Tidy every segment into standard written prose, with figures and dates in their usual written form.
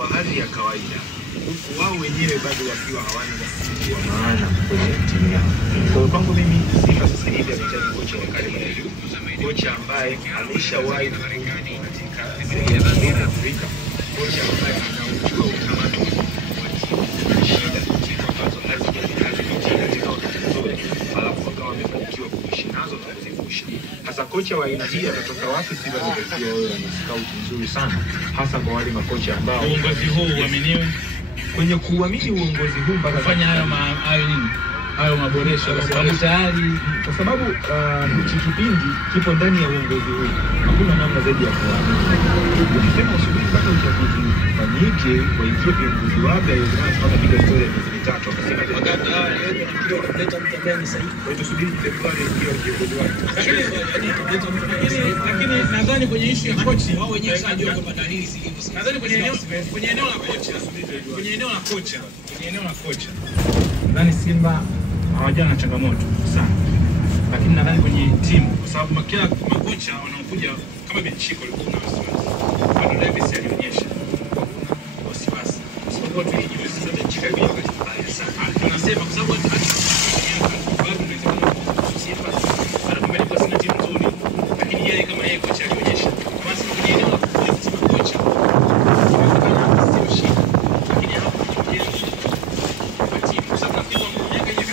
wa hali ya kawaida huku wao wenyewe bado wakiwa hawana msingi wa maana kwenye timu yao. Kwa kwangu mimi Simba sasa hivi anahitaji kocha wa karibu na juu, kocha ambaye ameshawahi katika sehemu za Afrika, kocha ambaye anaujua utamaduni wa shida ambazo hazijapitia katika wakati mzuri, alafu akawa amefanikiwa kuishi nazo na kuzivusha. Hasa kocha wa aina hii atatoka wapi? Simba ndio wao ni scout nzuri sana, hasa kwa wale makocha ambao uongozi huu uaminiwe kwenye kuamini uongozi huu mpaka kufanya hayo nini, hayo maboresho, kwa sababu tayari, kwa sababu hichi kipindi kipo ndani ya uongozi huu, hakuna namna zaidi ya kuamini. Ukisema usubiri mpaka uchaguzi ufanyike waingie viongozi wapya, tunapata piga story ya miezi mitatu, akasema wakati leta mtandao sahihi, kwa hiyo tusubiri Februari ndio viongozi wapya. Lakini nadhani kwenye issue ya coach wao wenyewe wanajua kwamba dalili zilivyo. Nadhani kwenye eneo la kocha nadhani Simba hawajana na changamoto sana, lakini nadhani kwenye timu, kwa sababu kila makocha wanaokuja kama Benchiko alikuwa na wasiwasi, bado Davis alionyesha wasiwasi, sababu tu hiyo sasa Benchiko bila wakati mbaya sana tunasema, kwa sababu bado tunaweza Simba anapomeleka sana timu nzuri, lakini yeye kama yeye kocha alionyesha basi kwenye eneo la kocha sio shida, lakini hapo kwenye timu kwa sababu nafikiri miaka ile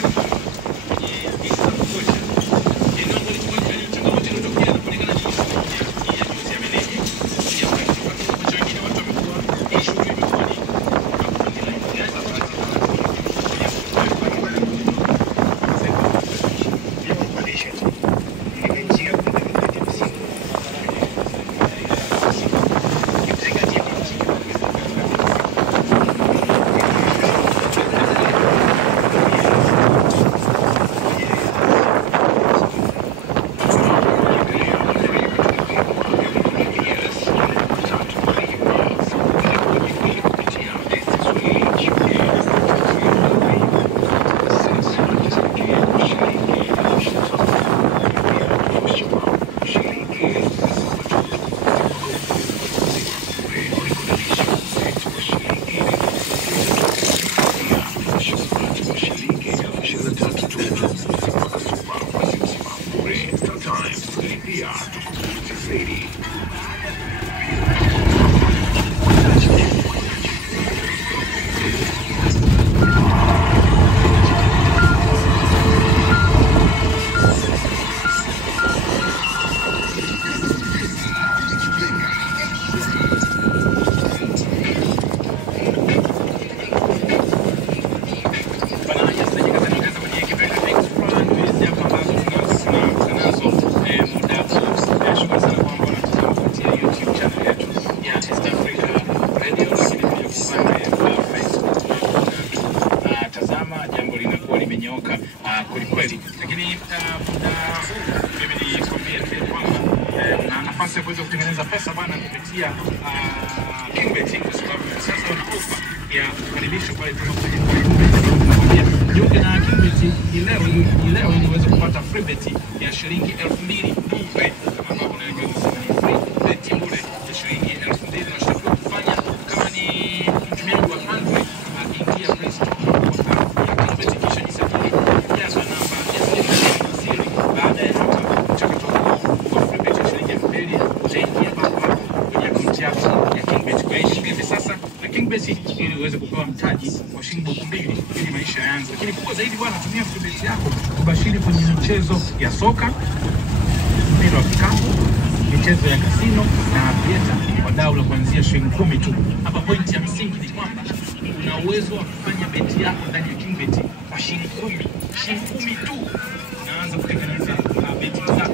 kweli. Lakini mimi nikwambie kwamba na nafasi ya kuweza kutengeneza pesa bana kupitia KingBet, kwa sababu sasa wana offer ya kukaribisha pale tunapokuja jiunge na KingBet leo ili uweze kupata free bet ya shilingi 2000 bure, kama ambavyo unaweza kusema ni free bet bure ya shilingi 2000 na shukuru kufanya kama ni mtumia wa Android ingia Play Store KingBet kisha jisajili jaza namba ya siri. Baada ya hapo mchakato wa free bet ya shilingi 2000 utaingia hapa kwenye akaunti yako ya KingBet. Kwa hiyo sasa na KingBet ili uweze kupewa mtaji wa shilingi 2000 ili maisha yaanze. Lakini kubwa zaidi bwana, tumia free bet yako kubashiri kwenye michezo ya soka, mpira wa kikapu, michezo ya kasino na avieta kwa dau la kuanzia shilingi 10 tu. Hapa point ya msingi ni kwamba una uwezo wa kufanya beti yako ndani ya KingBet kwa shilingi 10 tu. Unaanza kutengeneza beti zako